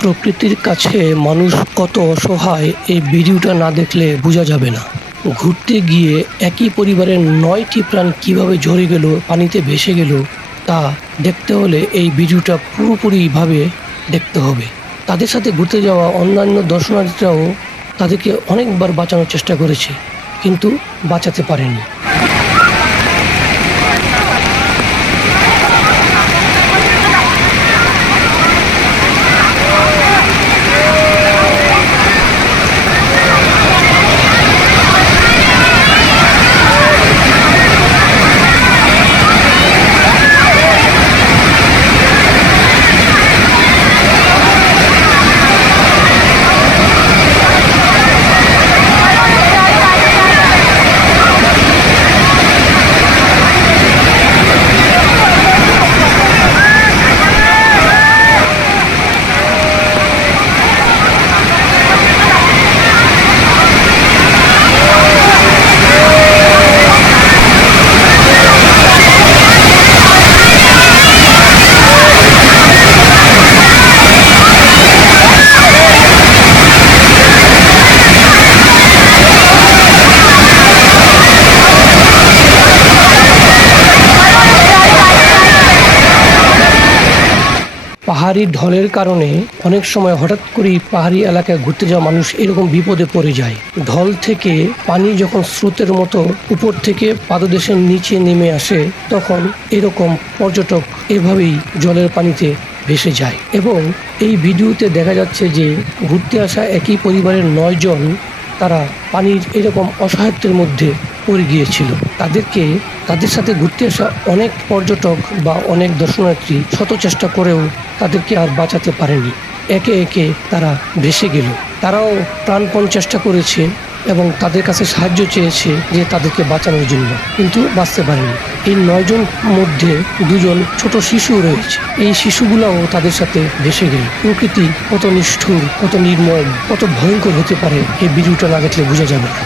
প্রকৃতির কাছে মানুষ কত অসহায় এই ভিডিওটা না দেখলে বোঝা যাবে না। ঘুরতে গিয়ে একই পরিবারের ৯টি প্রাণ কিভাবে ঝরে গেল, পানিতে ভেসে গেল, তা দেখতে হলে এই ভিডিওটা পুরোপুরিভাবে দেখতে হবে। তাদের সাথে ঘুরতে যাওয়া অন্যান্য দর্শনার্থীরাও তাদেরকে অনেকবার বাঁচানোর চেষ্টা করেছে, কিন্তু বাঁচাতে পারেনি। পাহাড়ি ঢলের কারণে অনেক সময় হঠাৎ করেই পাহাড়ি এলাকায় ঘুরতে যাওয়া মানুষ এরকম বিপদে পড়ে যায়। ঢল থেকে পানি যখন স্রোতের মতো উপর থেকে পাদদেশের নিচে নেমে আসে, তখন এরকম পর্যটক এভাবেই জলের পানিতে ভেসে যায়। এবং এই ভিডিওতে দেখা যাচ্ছে যে ঘুরতে আসা একই পরিবারের ৯ জন তারা পানির এরকম অসহায়ত্বের মধ্যে পড়ে গিয়েছিল। তাদের সাথে ঘুরতে আসা অনেক পর্যটক বা অনেক দর্শনার্থী শত চেষ্টা করেও তাদেরকে আর বাঁচাতে পারেনি। একে একে তারা ভেসে গেল। তারাও প্রাণপণ চেষ্টা করেছে এবং তাদের কাছে সাহায্য চেয়েছে যে তাদেরকে বাঁচানোর জন্য, কিন্তু বাঁচতে পারেনি। এই ৯ জন মধ্যে ২ জন ছোট শিশু রয়েছে। এই শিশুগুলাও তাদের সাথে ভেসে গেল। প্রকৃতি কত নিষ্ঠুর, কত নির্মম, কত ভয়ঙ্কর হতে পারে এই ভিডিওটা না দেখলে বোঝা যাবে না।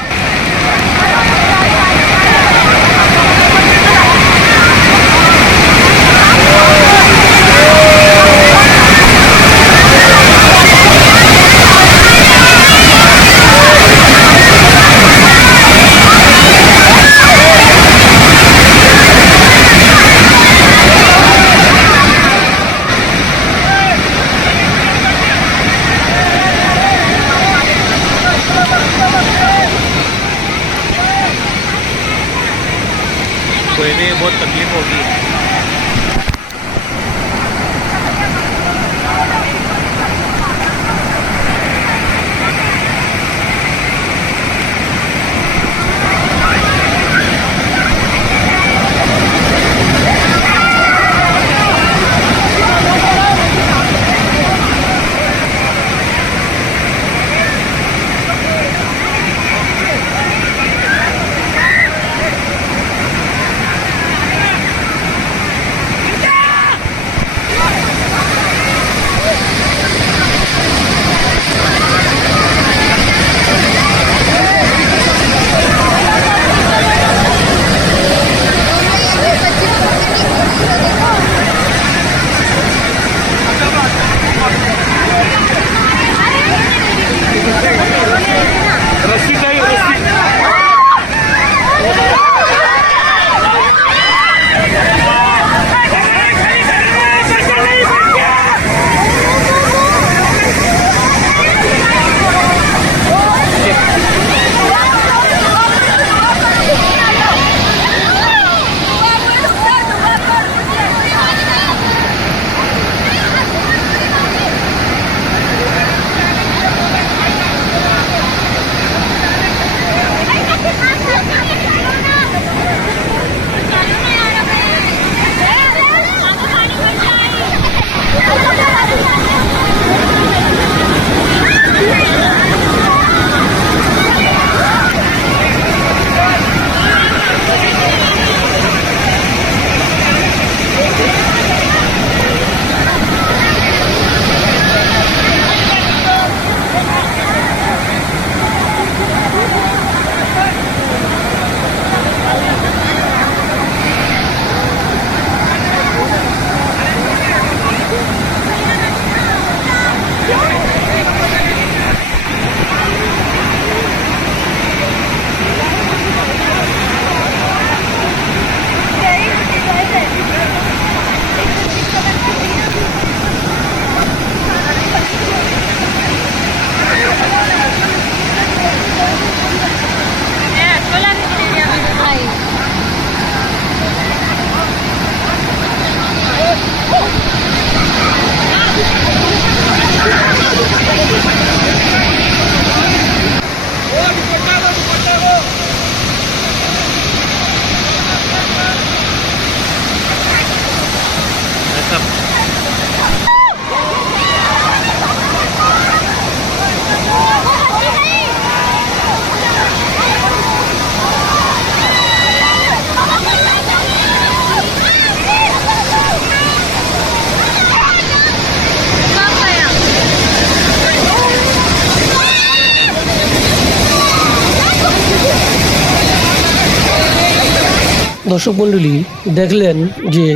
দর্শক মণ্ডলী, দেখলেন যে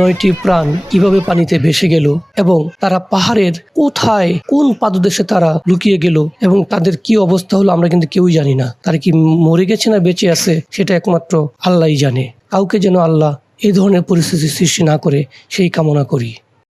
নয়টি প্রাণ কিভাবে পানিতে ভেসে গেল এবং তারা পাহাড়ের কোথায় কোন পাদদেশে তারা লুকিয়ে গেল এবং তাদের কি অবস্থা হলো আমরা কিন্তু কেউই জানি না। তারা কি মরে গেছে না বেঁচে আছে সেটা একমাত্র আল্লাহই জানে। কাউকে যেন আল্লাহ এই ধরনের পরিস্থিতি সৃষ্টি না করে সেই কামনা করি।